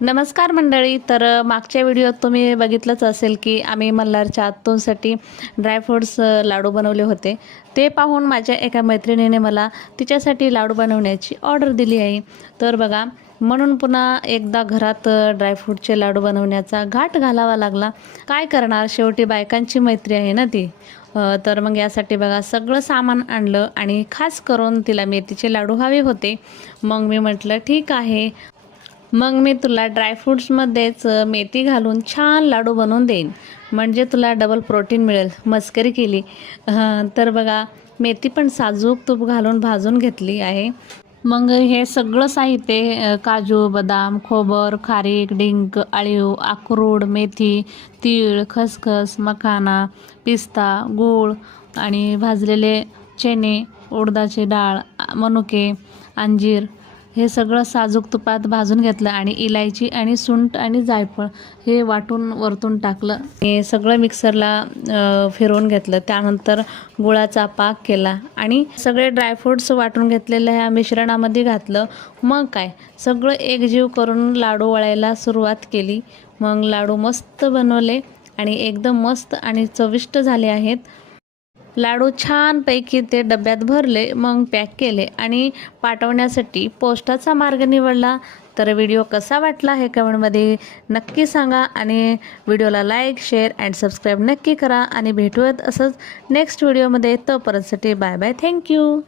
नमस्कार मंडळी. तर मागच्या व्हिडिओत तुम्ही बघितलंच असेल की आम्ही मल्हारच्या आत्तूंसाठी ड्रायफ्रूट्स लाडू बनवले होते. ते पाहून माझ्या एका मैत्रिणीने मला तिच्यासाठी लाडू बनवण्याची ऑर्डर दिली आहे. तर बघा, म्हणून पुन्हा एकदा घरात ड्रायफ्रूटचे लाडू बनवण्याचा घाट घालावा लागला. काय करणार, शेवटी बायकांची मैत्री आहे ना ती. तर मग यासाठी बघा सगळं सामान आणलं आणि खास करून तिला मेथीचे लाडू हवे होते. मग मी म्हटलं ठीक आहे, मग मी तुला ड्रायफ्रूट्समध्येच मेथी घालून छान लाडू बनवून देईन, म्हणजे तुला डबल प्रोटीन मिळेल. मस्करी केली. तर बघा, मेथी पण साजूक तूप घालून भाजून घेतली आहे. मग हे सगळं साहित्य काजू, बदाम, खोबर, खारीक, डिंक, अळीव, अक्रोड, मेथी, तीळ, खसखस, मखाना, पिस्ता, गूळ आणि भाजलेले चणे, उडदाची डाळ, मनुके, अंजीर हे सगळं साजूक तुपात भाजून घेतलं आणि इलायची आणि सुंठ आणि जायफळ हे वाटून वरतून टाकलं. हे सगळं मिक्सरला फिरवून घेतलं. त्यानंतर गुळाचा पाक केला आणि सगळे ड्रायफ्रूट्स वाटून घेतलेल्या ह्या मिश्रणामध्ये घातलं. मग काय, सगळं एकजीव करून लाडू वळायला सुरुवात केली. मग लाडू मस्त बनवले आणि एकदम मस्त आणि चविष्ट झाले आहेत. लाडू छानपैकी ते डब्यात भरले, मग पॅक केले आणि पाठवण्यासाठी पोस्टाचा मार्ग निवडला. तर व्हिडिओ कसा वाटला हे कमेंटमध्ये नक्की सांगा आणि व्हिडिओला लाईक, शेअर अँड सबस्क्राईब नक्की करा आणि भेटूयात असंच नेक्स्ट व्हिडिओमध्ये. तोपर्यंतसाठी बाय बाय, थँक्यू.